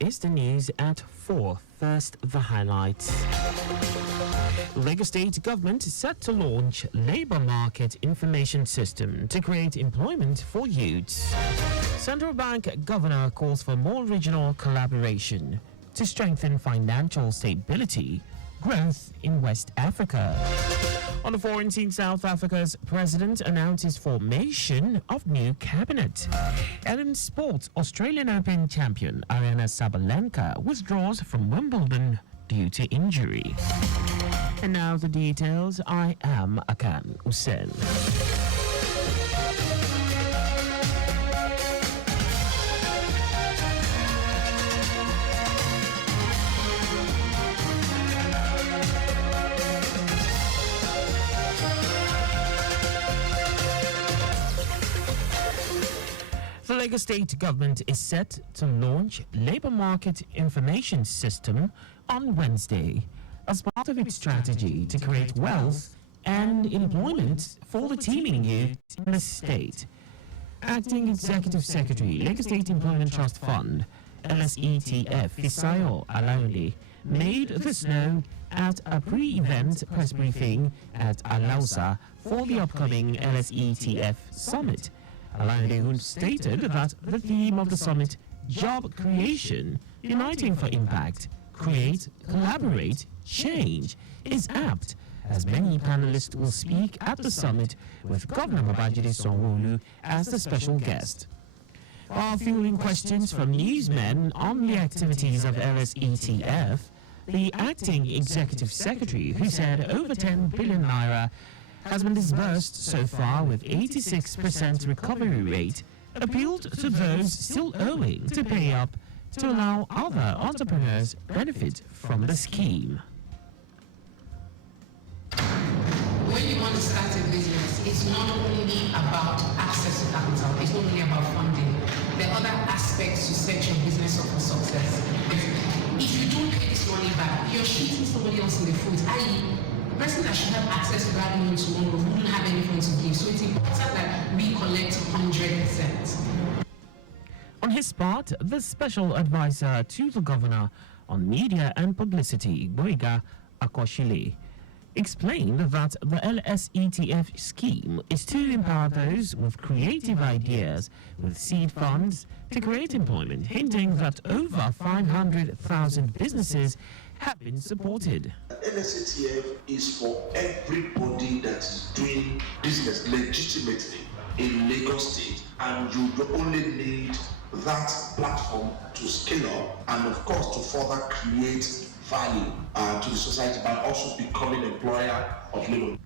is the news at 4. First, the highlights. Lagos State government is set to launch labour market information system to create employment for youths. Central Bank governor calls for more regional collaboration to strengthen financial stability, growth in West Africa. On the foreign scene, South Africa's president announces formation of new cabinet. And in sports, Australian Open champion Aryna Sabalenka withdraws from Wimbledon due to injury. And now the details. I am Akan Usen. The Lagos State government is set to launch labour market information system on Wednesday as part of its strategy to create wealth and employment for the teeming youth in the state. Acting Executive Secretary, Lagos State Employment Trust Fund, LSETF, Fisayo Alaule, made this known at a pre-event press briefing at Alausa for the upcoming LSETF Summit. Alaule stated that the theme of the summit, job creation, uniting for impact, create, collaborate, change, is apt, as many panelists will speak at the summit with Governor Babajide Sanwo-Olu as the special guest. While fielding questions from newsmen on the activities of LSETF, the acting executive secretary, who said over 10 billion naira has been disbursed so far with 86% recovery rate, appealed to those still owing to pay up to allow other entrepreneurs benefit from the scheme. When you want to start a business, it's not only about access to capital, it's not only about funding. There are other aspects to set your business up for success. If you don't pay this money back, you're shooting somebody else in the foot, i.e., the person that should have access to that loan tomorrow wouldn't have anything to give. So it's important that we collect 100%. On his part, the special advisor to the governor on media and publicity, Boyega Akoshile, explained that the LSETF scheme is to empower those with creative ideas with seed funds to create employment, hinting that over 500,000 businesses have been supported. LSETF is for everybody that is doing business legitimately in Lagos State, and you only need that platform to scale up and, of course, to further create value to the society by also becoming employer of labor.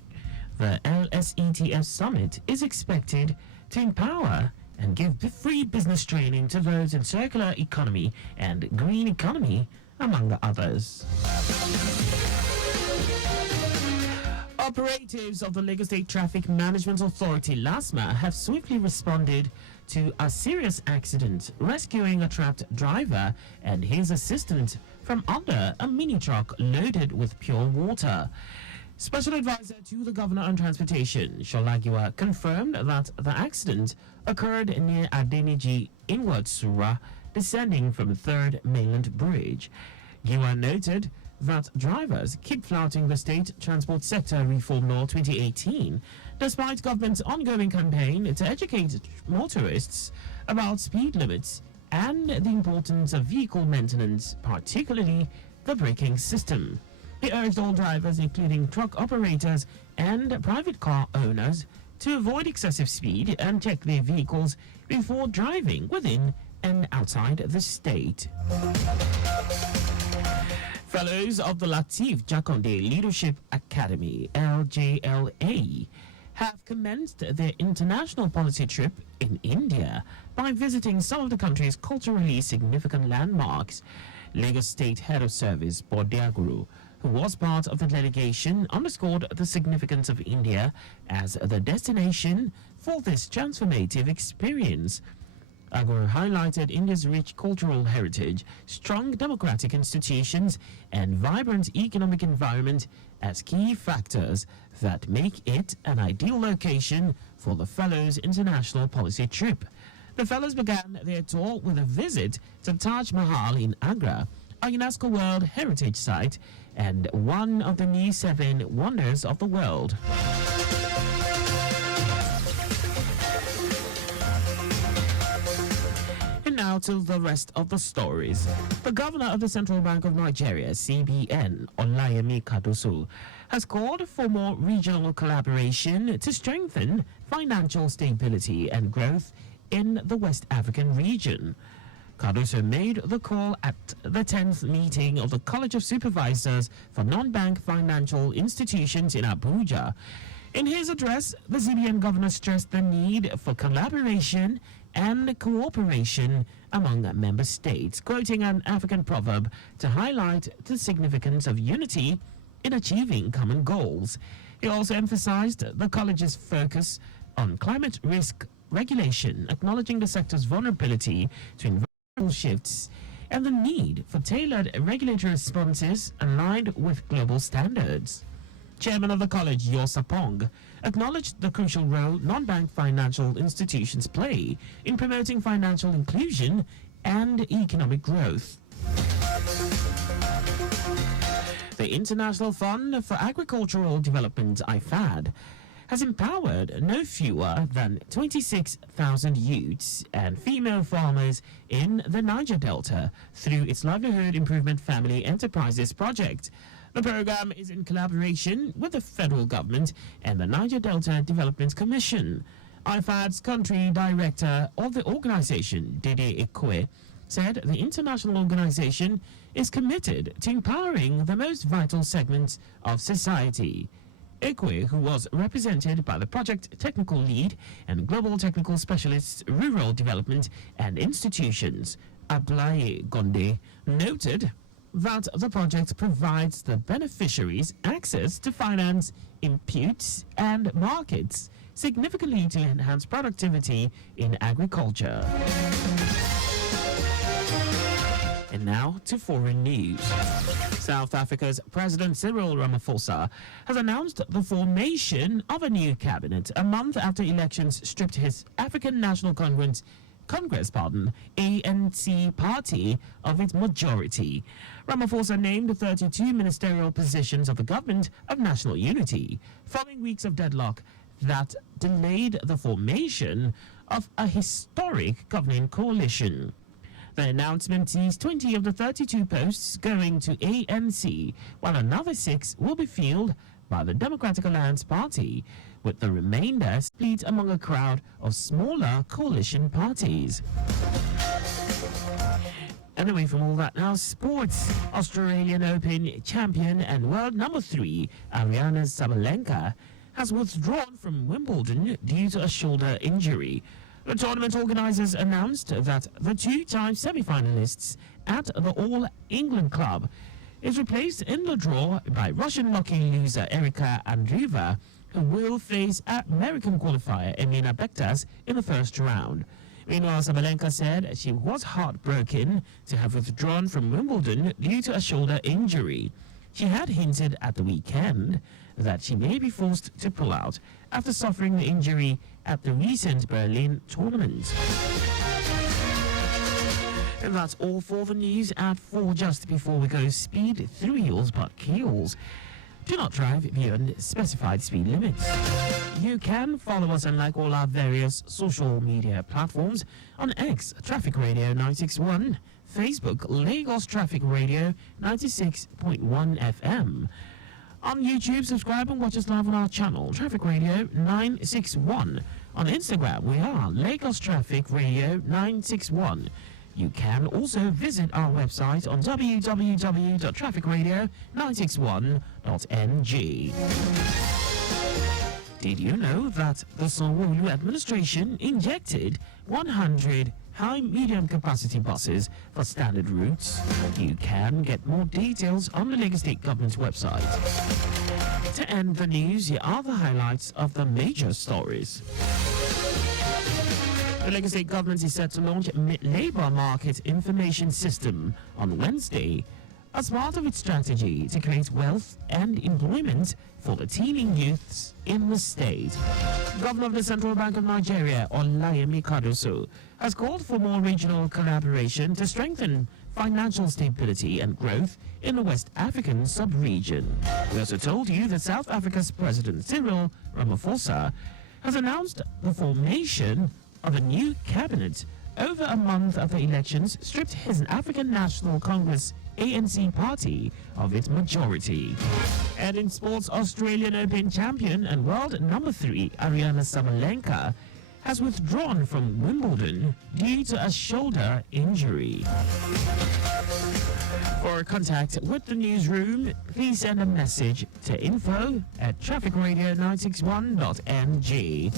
The LSETF summit is expected to empower and give free business training to those in circular economy and green economy, among the others. Operatives of the Lagos State Traffic Management Authority, LASMA, have swiftly responded to a serious accident, rescuing a trapped driver and his assistant from under a mini truck loaded with pure water. Special Advisor to the Governor on Transportation, Sholagiwa, confirmed that the accident occurred near Adeniji Inward Sura, descending from 3rd Mainland Bridge. Giwa noted that drivers keep flouting the State Transport Sector Reform Law 2018, despite government's ongoing campaign to educate motorists about speed limits and the importance of vehicle maintenance, particularly the braking system. He urged all drivers, including truck operators and private car owners, to avoid excessive speed and check their vehicles before driving within and outside the state. Fellows of the Lateef Jakonde Leadership Academy, LJLA, have commenced their international policy trip in India by visiting some of the country's culturally significant landmarks. Lagos State Head of Service, Bodiaguru, who was part of the delegation, underscored the significance of India as the destination for this transformative experience. Aguro highlighted India's rich cultural heritage, strong democratic institutions, and vibrant economic environment as key factors that make it an ideal location for the Fellows' international policy trip. The fellows began their tour with a visit to Taj Mahal in Agra, a UNESCO World Heritage Site and one of the new 7 wonders of the world. And now to the rest of the stories. The governor of the Central Bank of Nigeria, CBN, Olayemi Kadoso, has called for more regional collaboration to strengthen financial stability and growth in the West African region. Cardoso made the call at the 10th meeting of the College of Supervisors for Non-Bank Financial Institutions in Abuja. In his address, the CBN governor stressed the need for collaboration and cooperation among member states, quoting an African proverb to highlight the significance of unity in achieving common goals. He also emphasized the college's focus on climate risk regulation, acknowledging the sector's vulnerability to environmental shifts and the need for tailored regulatory responses aligned with global standards. Chairman of the college, Yosapong, acknowledged the crucial role non-bank financial institutions play in promoting financial inclusion and economic growth. The International Fund for Agricultural Development, IFAD, has empowered no fewer than 26,000 youths and female farmers in the Niger Delta through its Livelihood Improvement Family Enterprises project. The program is in collaboration with the federal government and the Niger Delta Development Commission. IFAD's country director of the organization, Dede Ekwe, said the international organization is committed to empowering the most vital segments of society. Ekwe, who was represented by the project technical lead and global technical specialists, rural development and institutions, Ablaye Gonde, noted that the project provides the beneficiaries access to finance, inputs, and markets, significantly to enhance productivity in agriculture. And now to foreign news. South Africa's President Cyril Ramaphosa has announced the formation of a new cabinet a month after elections stripped his African National Congress, ANC party of its majority. Ramaphosa named 32 ministerial positions of the government of national unity, following weeks of deadlock that delayed the formation of a historic governing coalition. The announcement sees 20 of the 32 posts going to ANC, while another 6 will be filled by the Democratic Alliance Party, with the remainder split among a crowd of smaller coalition parties. And away from all that now, sports. Australian Open champion and world number 3, Aryna Sabalenka, has withdrawn from Wimbledon due to a shoulder injury. The tournament organizers announced that the 2-time semi-finalists at the All England Club is replaced in the draw by Russian lucky loser Erika Andreeva, who will face American qualifier Emina Bektas in the first round. Meanwhile, Sabalenka said she was heartbroken to have withdrawn from Wimbledon due to a shoulder injury. She had hinted at the weekend that she may be forced to pull out after suffering the injury at the recent Berlin tournament. And that's all for the news at 4. Just before we go, speed through hills but kills. Do not drive beyond specified speed limits. You can follow us and like all our various social media platforms on X, Traffic Radio 961, Facebook, Lagos Traffic Radio 96.1 FM. On YouTube, subscribe and watch us live on our channel, Traffic Radio 961. On Instagram, we are Lagos Traffic Radio 961. You can also visit our website on www.trafficradio961.ng. Did you know that the Sanwo-Olu administration injected 100 high-medium capacity buses for standard routes? You can get more details on the Lagos State Government's website. To end the news, here are the highlights of the major stories. The Lagos State Government is set to launch a labour market information system on Wednesday. as part of its strategy to create wealth and employment for the teeming youths in the state. Governor of the Central Bank of Nigeria, Olayemi Cardoso, has called for more regional collaboration to strengthen financial stability and growth in the West African sub-region. We also told you that South Africa's President Cyril Ramaphosa has announced the formation of a new cabinet over a month after elections stripped his African National Congress ANC party of its majority. And in sports, Australian Open champion and world number 3 Ariana Sabalenka has withdrawn from Wimbledon due to a shoulder injury. For contact with the newsroom, please send a message to info@trafficradio961.ng.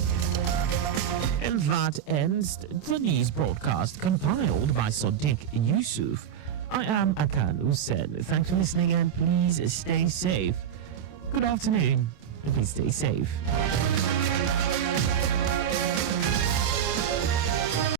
And that ends the news broadcast compiled by Sadiq Yusuf. I am Akan Usen. Thanks for listening and please stay safe. Good afternoon and please stay safe.